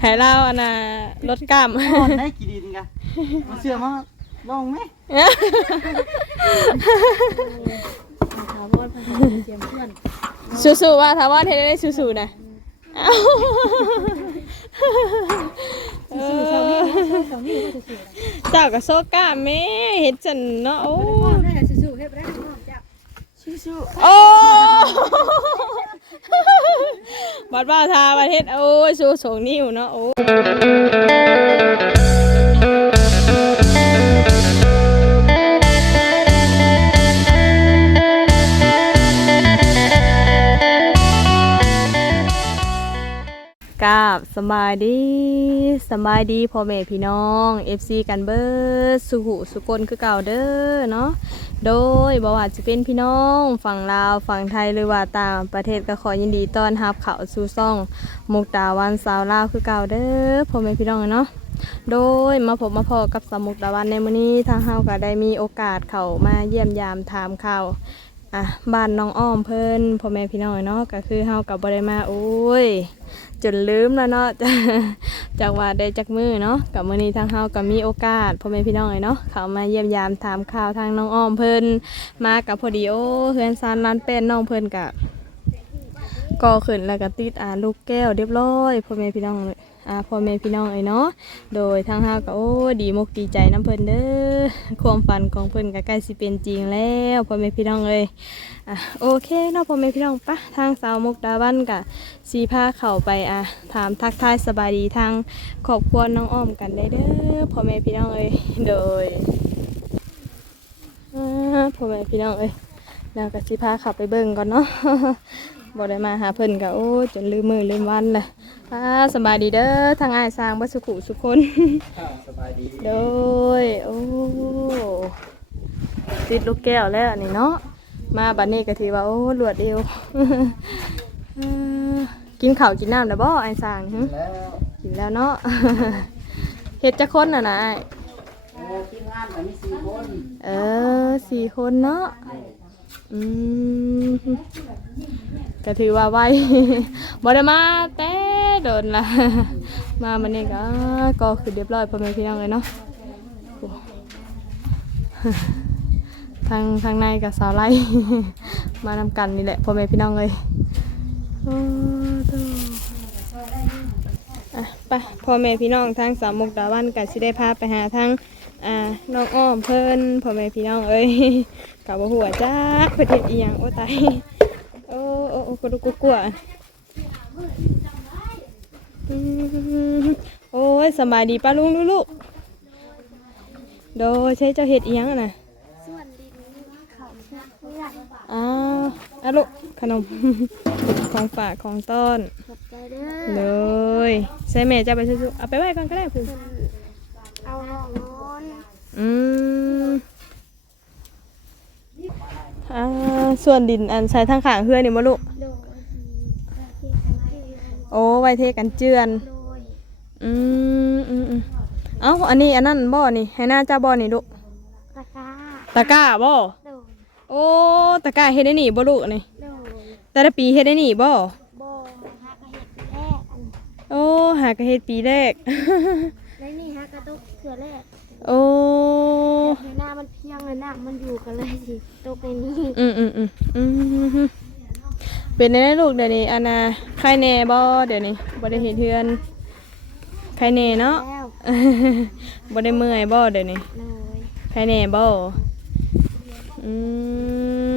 ให้เราอันน่ะลดกล้ามอ่อนได้กี่ดินกันมาเชื่อมาลองไหมถาวรเพิ่นก็เตรียมเพื่อนสู้ๆว่าถ้าว่าเทได้สู้ๆนะเอ้าสู้ๆเช้านี้เช้านี้ก็สู้ๆเจ้าก็โซกล้ามแม่เฮ็ดจันเนาะโอ้ พ่อได้สู้ๆเฮ็ดบ่ได้พ่อจ้ะโอ้ บัดบ่าวทาประเทศโอ้ยสู้สองนิ้วเนาะโอ้ สบายดีสบายดีพ่อแม่พี่น้อง FC กันเบิดสุหุสุกลคือเก่าเด้อเนาะโดยบ่ว่าจะเป็นพี่น้องฝั่งลาวฝั่งไทยหรือว่าต่างประเทศก็ขอยินดีต้อนรับเข้าสู่ซ่องมุกดาวันสาวลาวคือเก่าเด้อพ่อแม่พี่น้องเนาะโดยมาพบมาพอกับสมุกดาวันในมื้อนี้ทางเฮาก็ได้มีโอกาสเข้ามาเยี่ยมยามถามข่าวอะบ้านน้องอ้อมเพิ่นพ่อแม่พี่น้องเนาะก็คือเฮาก็บ่ได้มาโอ้ย จนลืมแล้วเนาะจากว่าได้จักมือเนาะกับมื้อนี้ทางเฮาก็มีโอกาสพ่อแม่พี่น้องเนาะเขามาเยี่ยมยามถามข่าวทางน้องอ้อมเพิ่นมากับพอดีโอเฮือนซานร้านเป็นน้องเพิ่นกะก่อขึ้นแล้วก็ติดอ่าลูกแก้วเรียบร้อยพ่อแม่พี่น้องเลย อ่าพ่อแม่พี่น้องเอ้ยเนาะโดยทางเฮาก็โอ้ดีมกดีใจน้ำเพิ่นเด้อความฝันของเพิ่นก็ใกล้สิเป็นจริงแล้วพ่อแม่พี่น้องเอ้ยอะโอเคเนาะพ่อแม่พี่น้องปะทางสาวมุกดาวันกะสีผ้าเข่าไปอะถามทักทายสบายดีทางขอบควรน้องอ้อมกันได้เด้อพ่อแม่พี่น้องเอ้ยโดยอ่าพ่อแม่พี่น้องเอ้ย แล้วก็สีผ้าเขับไปเบิ่งก่อนเนาะบ่ได้มาหาเพิ่นก็โอ้ยจนลืมมือลืมวันเลยอ่าสบายดีเด้อทางอ้ายสร้างบัสุขุสุคนสบายดีโดยโอ้ติดลูกแก้วแล้วอันนี่เนาะมาบัดนี้ก็ถือว่าโอ้รวดเดียวอ่ากินข้าวกินน้ำแล้วบ่ไอ้สร้างหึแล้วกินแล้วเนาะเฮ็ดจะคนน่ะนะอ้ายโอ้ทีมงานแบบมีสี่คนเออสี่คนเนาะ อืมก็ถือว่าไวบ่ได้มาแต่โดนละมามันนี่ก็ก็คือเรียบร้อยพ่อแม่พี่น้องเลยเนาะทางทางในกับสาวไล่มานำกันนี่แหละพ่อแม่พี่น้องเลยโอ้โธ่อะไปพ่อแม่พี่น้องทางสามมุกดาวันกันสิได้พาไปหาทาง อ่าน้องอ้อมเพิ่นพ่อแม่พี่น้องเอ้ยกับหัวจ้าเพื่อเฮ็ดอีหยังโอ้ตายโอ้โอ้โอ้กลัวกลัวกลัวอืมโอ้ยสำบายดีป้าลุงลูกๆโดยใช้เจ้าเฮ็ดอีหยังอะน่ะส่วนดินเขาเพื่อนอ้าวอะลูกขนม ของฝากของต้นขอบใจเด้เลอยใส่แม่จะไปซื้อๆเอาไปไว้ก่อนก็ได้คุณ เอาห้องนอน อืมอ่าส่วนดินอันใช้ทางขางเฮือนี่มาลูก โดยที่ประเทศไทยโอ้ไว้เทกันเจือน โดยอืมอืมอืมเอ้าอันนี้อันนั้นบ่นี่ให้หน้าเจ้าบ่นี่ลูกตะกร้าตะกร้าบ่โดยโอ้ตะกร้าเฮ็ดได้นี่บ่ลูกนี่ โดยแต่ละปีเฮ็ดได้นี่บ่โบฮะกระเห็ดแรกอันโอ้หากะเฮ็ดปีแรกในนี่ฮะกระตุกเถื่อแรก โอ้ในหน้ามันเพียงเลยหน้ามันอยู่กันเลยสิตกในนี้อืมอืมอืมอืมเป็นได้ลูกเดี๋ยวนี้อันน่ะใครแน่บ่เดี๋ยวนี้บ่ได้เฮ็ดเทือนใครแน่เนาะแล้วบ่ได้เมื่อยบ่เดี๋ยวนี้โดยใครแน่บ่อืม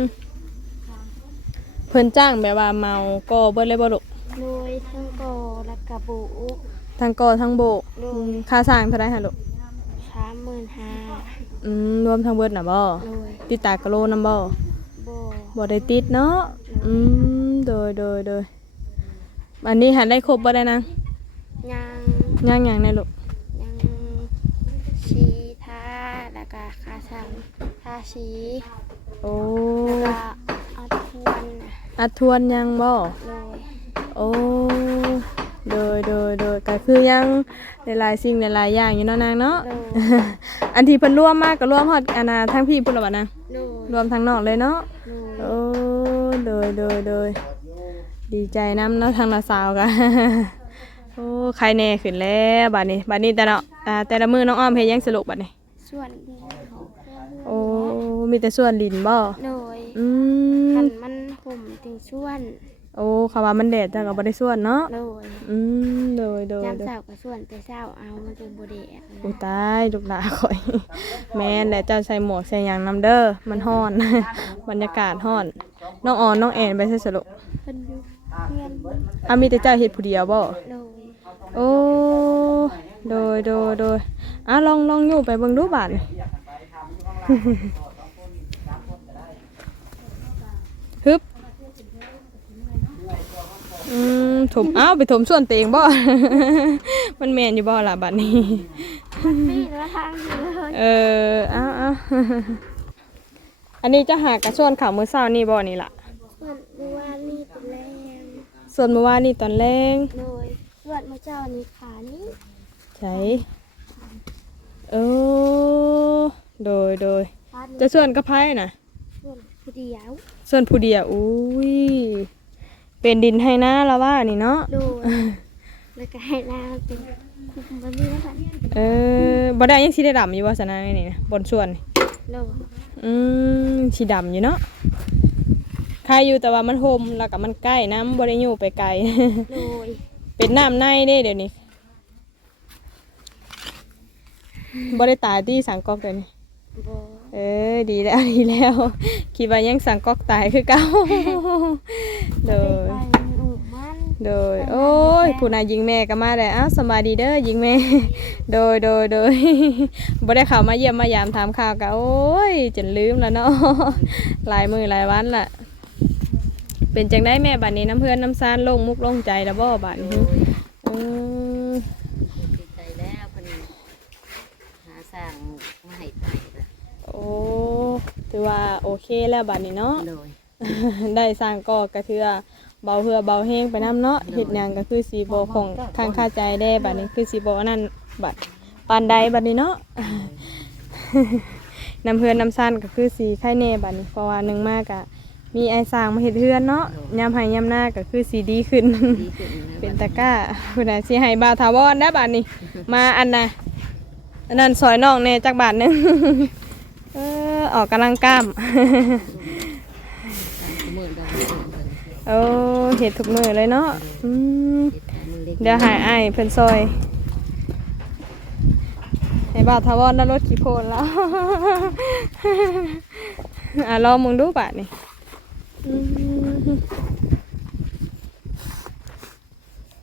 เพิ่นจ้างแบบว่าเมาก็เบิดเลยบ่ลูกโดยทั้งโกและกระบุ ทั้งก่อทั้งโบกโดอืยมค่าสร้างเท่าไหร่ฮะลูกสาม หมื่นห้าอืมรวมทั้งเบิดน่ะบ่โดยติดตากะโลนำบ่โบบ่ได้ติดเนาะอืมโดยโดยโดยอันนี้หันได้ครบบ่ได้นะยังย่างหยังในลูกยังชีท่าแล้วก็คาซังท่าชีโอ้แล้วก็เอาทวนน่ะอัดทวนยังบ่โดยโอ้ โดยโดยโดยก็คือยังหลายๆสิ่งหลายๆอย่างอยู่เนาะนางเนาะโดยอันที่เพิ่นรวมมากก็รวมฮอดอันน่ะทั้งพี่พุ่นละบัดนะโดยรวมทั้งนอกเลยเนาะโดยโอ้โดยโดยโดยดีใจนำเนาะทางนาสาวกันโอ้ใครแน่ขึ้นแล้วบัดนี้บัดนี้แต่ละอ่าแต่ละมื้อน้องอ้อมเฮ็ดหยังสรุปบัดนี้ ส่วนดินของเครื่องโอ้มีแต่ส่วนลิ้นบ่โดยอืคัมนมันห่มถึงส่วน โอ้คำว่ามันแดดจังก็บ่ได้ส่วนเนาะ โดยอืมโดยโดยยามโดยเช้าก็ส่วนแต่เช้าเอามันจะบ่แดดโอ้ตายลูกหลาข่อย แม่นแต่เจ้าใส่หมวกใส่หยังนํเด้อมันร้อน บรรยากาศร้อนน้องออนน้องแอนไปใส่สรุปเพิ่นอยู่เพื่อนอะมีแต่เจ้าเฮ็ดผู้เดียวบ่โดยโอ้โดยโดยโดยอะลองลองอยู่ไปเบิ่งดูบาดนี่ ฮึบ อืมถมอ้าวไปถมส่วนตัวเองบ่ มันแม่นอยู่บ่ล่ะบัดนี้ นี่แล้วทางอยู่เลยเอออ้าวอ้าวอันนี้จะหากระส่วนข่าวมื้อเช้านี่บ่นี่ล่ะ ส่วนเมื่อวานนี่เป็นแรงส่วนเมื่อวานนี่ตอนแรงโดยส่วนเมื่อเจ้านี่ขานี่ใช่เออโดยโดยขาจะนี่ส่วนกระไพ่น่ะส่วนผู้เดียวส่วนผู้เดียวอุ้ย เป็นดินให้หน้าแล้วว่านี่เนาะโดยแล้วก็ให้น้ำเป็นคุมแบบนี้แล้วกันเออบ่ได้ยังสีได้ดำอยู่ว่าสนานี่นะบนส่วนนี่โดยอืมสีดำอยู่เนาะใครอยู่แต่ว่ามันโฮมแล้วก็มันใกล้น้ำบ่ได้อยู่ไปไกล โดยเป็นน้ำในเด้เดี๋ยวนี้บ่ได้ตายที่สังกอกเดี๋ยวนี้ บ เออดีแล้วดีแล้วคิดว่ายังสังกอกตายคือเก่าโดยโดย โอ้ยผู้นายยิงแม่ก็มาแล้วอ้าวสบายดีเด้อยิงแม่ โดยโดยโดยบ่ได้เข้ามาเยี่ยมมายามถามข่าวก็โอ้ยจนลืมแล้วเนาะหลายมือหลายวันละเป็นจังได้แม่บัดนี้น้ำเพื่อนน้ำซานโล่งมุกลงใจแล้วบ่บัดนี้เออ ดีใจแล้วเพิ่นหาสร้างมาให้ไต่ละ โอ้ ถือว่าโอเคแล้วบัดนี้เนาะ โดย ได้สร้างก็กระเทือเบาเหือเบาแห้งไปน้ำเนาะเฮ็ดหยังก็คือสีบของข้างค่าใจได้บัดนี้คือสีบอันนั้นบัดปานใดบัดนี้เนาะ น้ำเพื่อนน้ำซ่านก็คือสีไข่แน่บัดนี้เพราะว่าหนึ่งมากอะมีไอ้สร้างมาเฮ็ดเฮือนเนาะยามให้ยามหน้าก็คือสีดีขึ้น ดีขึ้นนะเป็นตะกร้าคุณน่ะสิให้บาวถาวรได้บัดนี้ มาอันน่ะอันนั้นซอยน้องแน่จักบาทหนึง เออออกกำลังกล้ามเพิ่นโอ้เห็ดทุกมือเลยเนาะเดี๋ยวหายไอเพิ่นซอยให้บาททาวอนแล้วรถขี่โพนแล้วอะลองมึงดูบาทนี่อืม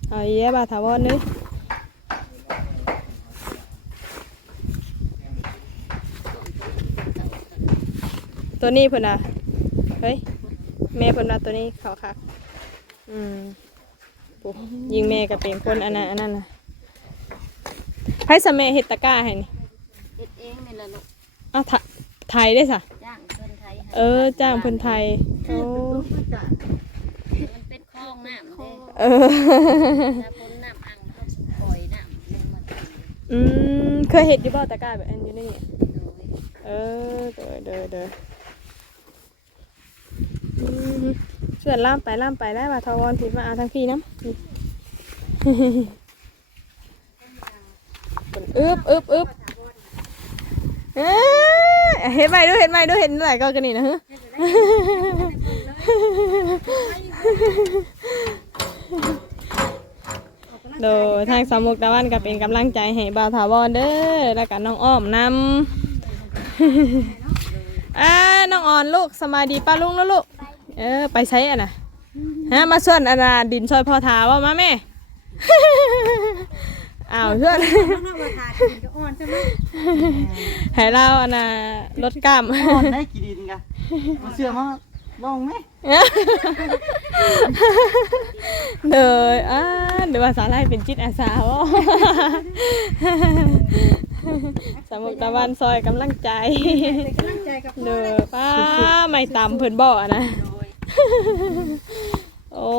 เอาอีแยะบาททาวอนเลย ตัวนี้เพิ่นอะเฮ้ยแม่เพิ่นว่าตัวนี้เขาคักอืมปุ๊บยิงแม่ก็เป็นคนอันนั้นอันนั้นนะไผสะแม่เฮ็ดตะกร้าให้นี่เฮ็ดเองนี่ล่ะลูกเอ้าไทไทยได้ซะจ้างเพิ่นไทยให้เออ จ้างเพิ่นไทยโอ้มันเป็นคลองน้ำเด้เออถ้าพ้นน้ำอังเขาปล่อยน้ำลงมาถึงอืมเคยเฮ็ดอยู่บ่ตะกร้าแบบอันอยู่นี่โดยเออเด้อเด้อเด้ออืม เชื่อนล่ามไปล่ามไปได้ว่าทาวอนผิดมาเอาทั้งพี่น้ำนี่อึบอึบอึบเอ้ยเห็นไหมดูเห็นไหมดูเห็นไหนก็กันนี่นะฮะโดยทางสามุกตะวันก็เป็นกำลังใจให้บ่าวถาวรเด้อแล้วก็น้องอ้อมนำอ่าน้องอ่อนลูกสบายดีป้าลุงแล้วลูก เออ ไปใช้อะนะฮะมาส่วนอันน่ะดินซอยพอทาว่ามาแม่ อ้าวส่วนให้เราอันน่ะลดกล้ามอ่อนได้กี่ดินกะมาเชื่อมาลองไหมเดยอ่าเดี๋ยวภาษาไทยเป็นจิตอาสาวะสมุกตะวันซอยกำลังใจ เดยป้าไม่ตำเพิ่นบ่อะนะ โอ้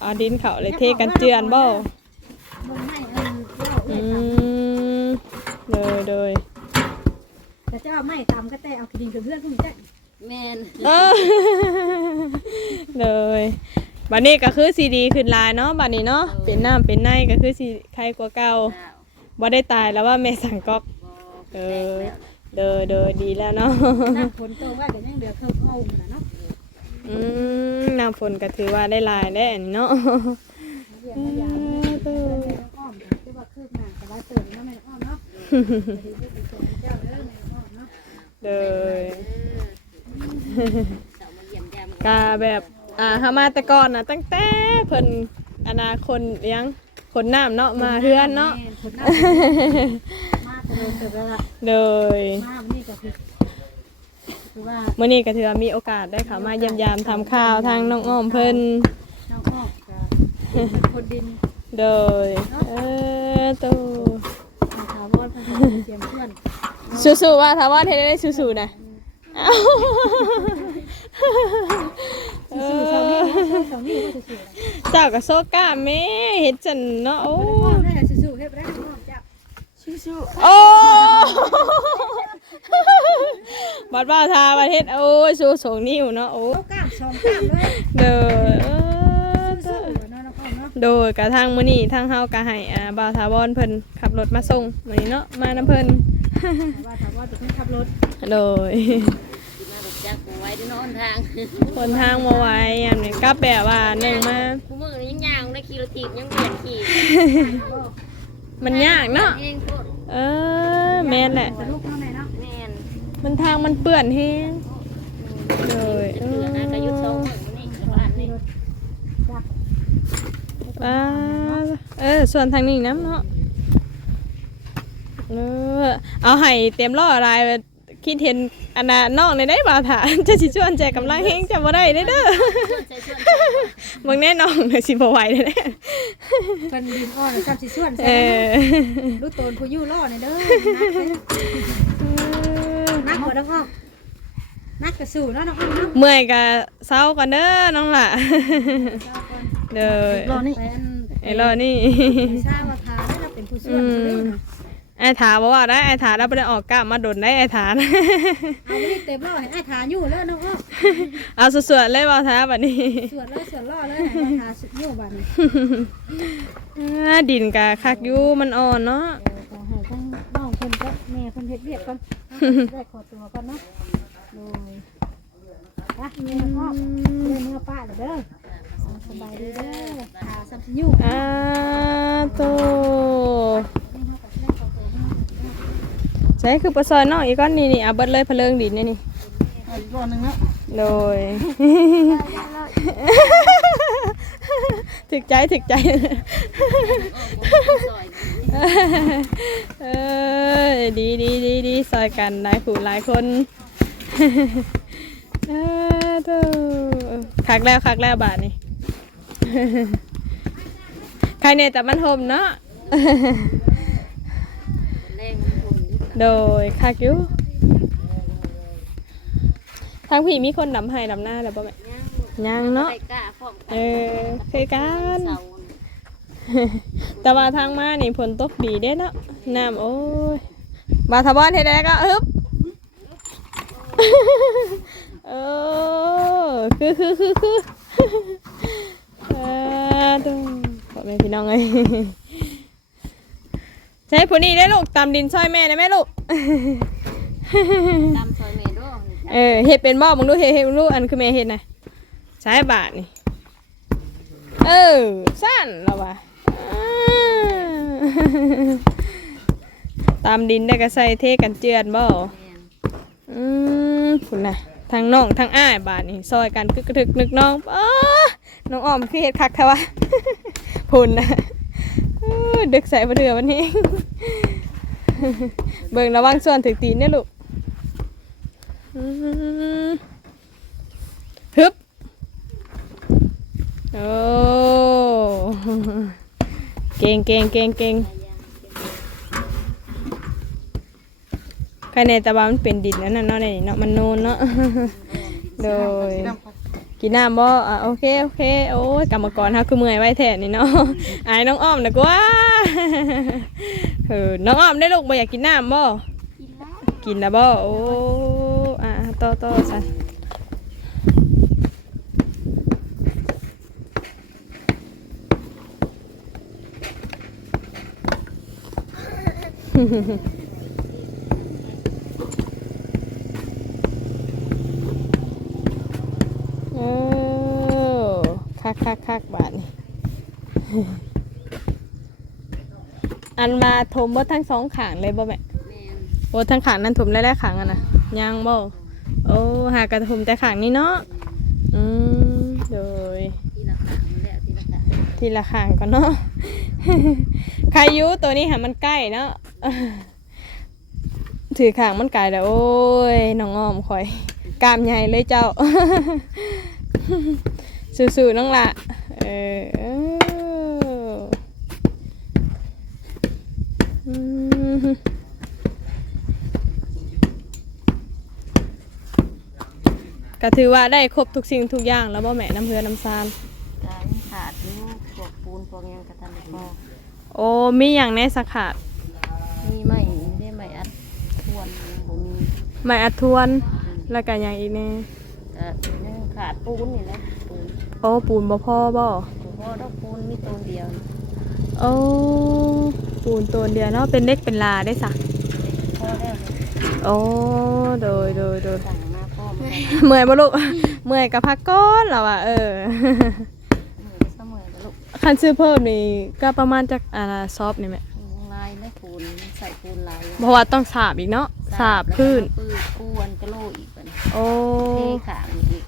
เอาดินเขาเลยเทกันเจือนบ่อืมเดยเดยแต่เจ้าไม่ตำก็แต่เอาคดีกับเพื่อนพวกนี้จ้ะแม่นเออเลยบัดนี้ก็คือซีดีขึ้นหลายเนาะบัดนี้เนาะเป็นน้ำเป็นในก็คือสิใครกว่าเก่าเจ้าบ่ได้ตายแล้วว่าแม่สั่งก๊อกบ่เอแตกอแล้วเดอเดอดีแล้วเนาะ น้ำฝนโตว่าก็ยังเหลือเครื่องเอาน่ะเนาะ อืมน้ำฝนก็ถือว่าได้หลายได้อันนี้เนาะเรียนมายามเอออ้อมคือว่าคืบหน้าแต่ว่าเติมแล้วแม่อ้อมเนาะดีดีดีเจ้าเด้อแม่อ้อมเนาะเดยเสามาเยี่ยมยามกาแบบอ่าหามาแต่ก่อนน่ะตั้งแต่เพิ่นอนาคตอิหยังคนน้ำเนาะมาเฮือนเนาะแม่คนหน้ามาเติมเติมแล้วล่ะเดยมาวันนี้ก็คือ คือว่ามื่อนี้ก็ถือว่ามีโอกาสได้เข้ามาเยี่ยมยามทำข้าวทางน้องอ้อมเพิ่นน้องอ้อมก็เป็นคนดินโดยเออตูทางถาวรเพิ่นก็เตรียมเพื่อนสู้ๆว่าถ้าว่าเฮ็ดได้สู้ๆนะเอ้าเอสู้ๆเท่านี้อเท่านี้ว่าสู้ๆเจ้าก็โซกล้าแม่เฮ็ดจันเนาะโอ้อ้อมได้สู้ๆเฮ็ดบ่ได้อ้อมจ้ะสู้โอ้ บัดบ่าวทาประเทศโอ้ยสู้สองนิ้วเนาะโอ้ๆเอากล้ามสองกล้ามเลยเด้อเออสู้ๆเนาะน้องอ้อมเนาะโดยกระทั่งมื้อนี้ทางเฮาก็ให้อ่าบ่าวทาบอนเพิ่นขับรถมาส่งมื้อนี้เนาะมานํเพิ่นว่าถามว่าเป็นคนขับรถโดยสิมาแบบจักบ่ไว้ด้วยเนาะหนทางคนทางมาไว้อันนี้ก็แบบว่าหนึ่งมากูมือยังย่างได้ขี่รถถีบยังเบียดขี่มันยากเนาะ เองโคตรเออแม่นแหละ สนุกเนาะแม่เนาะแมันทางมันเปื้อนแฮงเหลือนะก็ยุดสองมื้อนี่บ้าเออส่วนทางนี้น้ำเนาะเออเอาให้เต็มล้อลายคิดเห็นอันน่ะนองในได้บ่าวถาจะสิชวนใจกกำลังแฮงจะบ่ได้เด้อเด้อชวนใจชวนใจมึงแน่นองน่ะสิบ่ไหวเด้อเพิ่นดินอ่อนแล้วซ้ำสิส่วนใช่รู้ตนผู้อยู่รอดนี่เด้อ บ่น้องอ้อมนักก็สู้เนาะน้องอ้อมเนาะเมื่อยก็เศร้าก่อนเด้อน้องล่ะเด้อรอนี่ไปอันไอ้รอนี่ทราบว่าทาได้รับเป็นผู้ส่วนเด้อไอ้ถาบอกว่าได้ไอ้ถาเราไปได้ออกกล้ามาโดนได้ไอ้ถานะเอาไม่ได้เต็มรอให้ไอ้ทาอยู่แล้วน้องอ้อมเอาสวดๆเลยว่าท้าบัดนี้ส่วนเลยส่วนรอเลยให้ไอ้ทาสุดอยู่บัดนี้อ่าดินกะคักอยู่มันอ่อนเนาะเออขอให้ทั้งน้องเพิ่นกับ แม่เพิ่นเฮ็ดเวียกก่อนได้ขอตัวก่อนเนาะโดยอะแม่อ้อมเด้อเมื่อป้าเด้อสบายดีเด้อทาซ้ำสิอยู่อ่าโตใช่คือปลาซอยน้องอีกก้อนนี่นี่เอาเบิดเลยเพลิงดินนี่นี่เอาอีกรอบหนึงนะโดยถึกใจถึกใจซอย เออดีดีดีดีซอยกันหลายผู้หลายคนเออเด้อคักแล้วคักแล้วบาทนี่ใครเนี่ยแต่มันโฮมเนาะแรงมันหุ่นอยู่โดยคักอยู่ทางพี่มีคนดำให้ดำหน้าแล้วบ่แม่ย่างยังเนาะไปกล้าพร้อมกันเออเคยกันเสา แต่ว่าทางมานี่ฝนตกดีเด้เนาะน้ำโอ้ยบาทบอนเฮ็ดได้ก็ฮึบเออคือคือคือคือเออดูพ่อแม่พี่น้องเอ้ยใช่ผู้นี้ได้ลูกตามดินซอยแม่ได้ไหมลูกตามซอยเมโดเออเฮ็ดเป็นบ่มึงดูเฮ็ดเฮ็ดมึงดูอันคือแม่เฮ็ดน่ะใช้บาทนี่เออสั้นแล้วว่ะอ่า ตามดินได้ก็ใส่เทกันเจือนบ่แม่นอืมคุณน่ะทางน้องทางอ้ายบาทนี่ซอยกันคือกระถึกนึกน้องอ้าน้องอ้อมคือเฮ็ดคักแท้วะพุ่นน่ะอู้ดึกใส่บ่เถื่อวันนี้เบิ่งระวังส่วนถึกตีนเนี่ยลูกอืมฮึบโอ้ เก่งเก่งเก่งเก่งใครในตะวันมันเป็นดินนั่นน่ะเนาะนี่เนาะมันโนนเนาะโดยสีดำครับกินน้ำบ่อะโอเคโอเคโอ้ยกรรมกรเฮาคือเมื่อยไว้แท้นี่เนาะอายน้องอ้อมนะกว่าเออน้องอ้อมได้ลูกบ่อยากกินน้ำบ่กินแล้วกินแล้วบ่โอ้อะต่อต่อสัน โอ้คักคักคักบาทนี่อันมาถมบ่ทั้งสองขางเลยบ่แม่แม่นโอ้ทั้งขางนั้นถมแล้วๆขางอะนะยังบ่โอ้หากระถมแต่ขางนี้เนาะอืมโดยที่ละขางมันแล้วที่ละขางทีละขางก่อนเนาะใครอยุตัวนี้หามันใกล้เนาะ ถือขางมันไกลแล้ว โอ้ยน้องอ้อมคอยกล้ามใหญ่เลยเจ้าสู้ๆน้องละเอออืมก็ถือว่าได้ครบทุกสิ่งทุกอย่างแล้วบ่แม่น้ำเพื่อน้ำซานการขาดอยู่พวกปูนพวกหยังกระทันพอโอ้มีอย่างในสักขาด มีไม่ได้ไม่อัดทวนบ่มีไม่อัดทวน แล้วก็อย่างอีกแน่ก็ยังขาดปูนนี่แหละปูนโอ้ปูนบ่พ่อบ่พอดอกปูนมีตัวเดียวโอ้ปูนตัวเดียวเนาะเป็นเล็กเป็นลาได้สักพอแล้วโอ้โดยโดยโดยสั่งมาพ่อมาได้เมื่อยบ่ลูกเมื่อยกับพักก้อนแล้วอะเออมือเสมอแล้วลูกคันซื้อเพิ่มนี่ก็ประมาณจากอ่าซอฟนี่แหม่ยังลายไม่ ปูนใส่ปูนลายเพราะว่าต้องสาบอีกเนาะสาบพื้นปืนกวนกระโลอีกเป็นโอ้เทขางอีก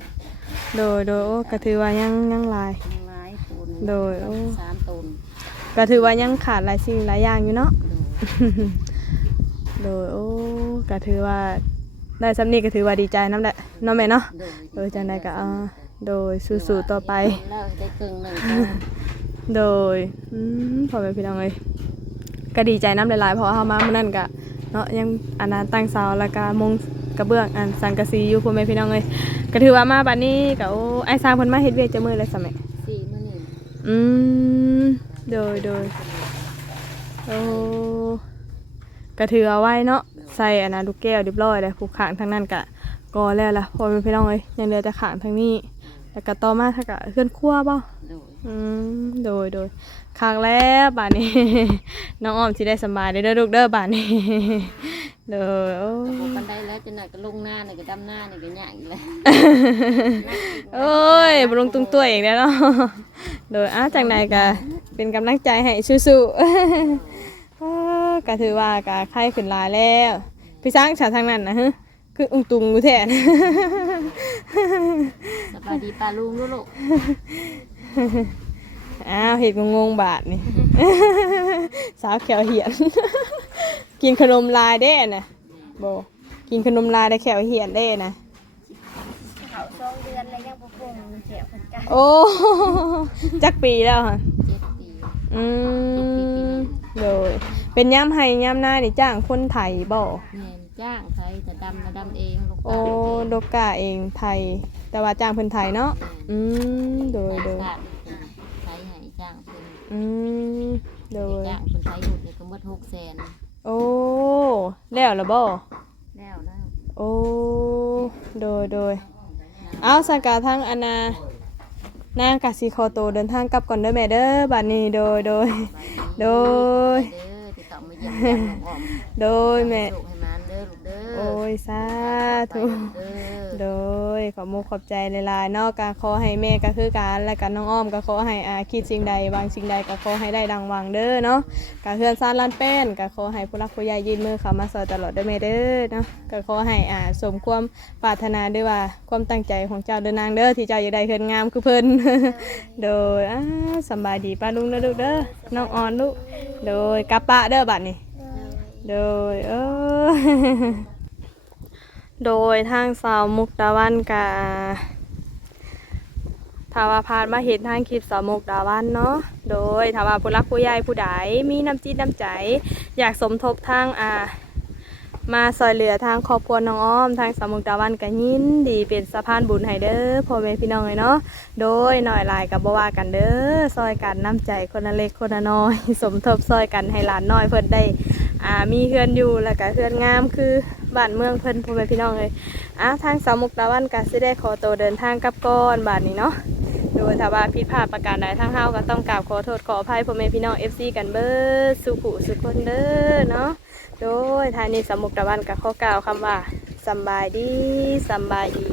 โดยโดยโอ้ก็ถือว่ายังยังหลาย ยังลายปูนโดยโอ้ สามต้นก็ถือว่ายังขาดหลายสิ่งหลายอย่างอยู่เนาะ โดยโดยโอ้ก็ถือว่าได้สำนีก็ถือว่าดีใจน้ำแหละเน้องแม่เนาะ โดยโดยจังใดก็อ่าโดยสู้ๆต่อไป แล้วได้ครึ่งหนึ่งโดยอืมพอแม่พี่น้องเอ้ย ก็ดีใจน้ำหลายๆเพราะว่าเฮามามื้อนั้นก็เนาะยังอันนั้นตั้งเสาแล้วก็มุงกระเบื้องอันสังกะสีอยู่พ่อแม่พี่น้องเอ้ยก็ถือว่ามาบัดนี้ก็โอ้ไอ้สร้างเพิ่นมาเฮ็ดเวียกจะมื้อเลยสมัยสี่มื้อหนึ่งอืมโดยโดยโอ้ก็ถือเอาไว้เนาะใส่อันนั้นลูกแก้วเรียบร้อยแล้วผูกขางทางนั้นก็ก็แล้วล่ะพ่อแม่พี่น้องเอ้ยยังเหลือแต่ขางทางนี้แล้วก็ต่อมาถ้าก็เคลื่อนครัวบ่โดยอืมโดยโดย ครั้งแล้วบานนี้ น้องอ้อมที่ได้สำบายเด้อเด้อลูกเด้อบานนี้โดยโอ้พอกันได้แล้วจะหน่อยก็ลงหน้าหน่อยก็ดำหน้าหน่อยก็ย่างอีกแล้วโอ้ยบลงตุงตัวเองแล้วเนาะโดยอ้าจังใดก็เป็นกำลังใจให้สู้ๆอ้าก็ถือว่าก็ไข้ขึ้นหลายแล้วพี่ช้างชาทางนั้นนะฮะคืออุ้งตุงอยู่แท้สบายดีปลาลุงลูก อ้าวเห็ดงงๆบาทนี่ สาวแขวเหียน กินขนมลายได้นะโบกินขนมลายได้แขวเหียนได้นะเขาสองเดือนแล้วยังบ่ปรุงเสียคนกันโอ้จักปีแล้วค่ะเจ็ดปีอืมโดยเป็นย่ำไห้ย่ำหน้านี่จ้างคนไทยบ่แม่นจ้างใครจะดำมาดำเองลูกโอ้โดกาเองไทย แต่ว่าจ้างเพิ่นไทยเนาะอืมโดยโดย จ้างใช้ให้จ้างเพิ่น อืมโดยจ้างคนไทยหมดเลยก็หมดหกแสนโอ้แล้วละบ่แล้วแล้วโอ้โดยโดยเอาสกาทั้งอนนานางกสิคอโตวเดินทางกลับก่อนเด้อแม่เด้อบัดนี้โดยโดย โดยเด้อติดต่อมาเยี่ยมเยี่ยมน้องอ้อมโดยแม่ลูกให้มันเด้อลูกเด้อโอ้ยสาธุ เด้อ โดยขอมุกขอบใจหลายๆเนอกกาขอให้แม่ก็คือการและกันน้องอ้อมก็ขอให้อาคิดสิ่งใดบางสิ่งใดก็ขอให้ได้ดังหวังเด้อเนาะกาเฮือนซานลานเป็นก็ขอให้ผู้รักผู้ใหญ่ยืนมือเข้ามาสอยตลอดเด้อแม่เด้อเนาะก็ขอให้อ่าสมความปรารถนาด้วยว่าความตั้งใจของเจ้าเดินนางเด้อที่เจ้าอยากได้เฮือนงามคือเพิ่น โดยอ่าสำบายดีป้าลุงเด้อลูกเด้อน้องอ่อนลูกโดยกลับปะเด้อบัดนี้ โดยเออโดยทางสาวมุกดาวันกาถ้าว่าผ่านมาเห็นทางคลิปสาวมุกดาวันเนาะ โดยถ้าว่าผู้รักผู้ใหญ่ผู้ใดมีน้ำจิตน้ำใจ อยากสมทบทางอ่า มาซอยเหลือทางครอบครัวน้องอ้อม ทางสาวมุกดาวันกันยินดีเป็นสะพานบุญให้เด้อพ่อแม่พี่น้องเลยเนาะ โดยหน่อยลายกับบว่ากันเด้อซอยกันน้ำใจคนละเล็กคนละน้อย สมทบซอยกันให้หลานน้อยเพิ่นได้ อ่ามีเฮือนอยู่แล้วก็เฮือนงามคือบ้านเมืองเพิ่นพ่อแม่พี่น้องเลยอะทางสาวมุกตะวันก็สิได้ขอตัวเดินทางกลับก่อนบาดนี้เนาะโดยถ้าว่าผิดพลาดประการใดทางเฮาก็ต้องกราบขอโทษขออภัยพ่อแม่พี่น้อง FC กันเบิดสุขุสุขคนเด้อเนาะโดยทางนี้สมุกตะวันกับขอกล่าวคำว่าสำบายดีสำบายดี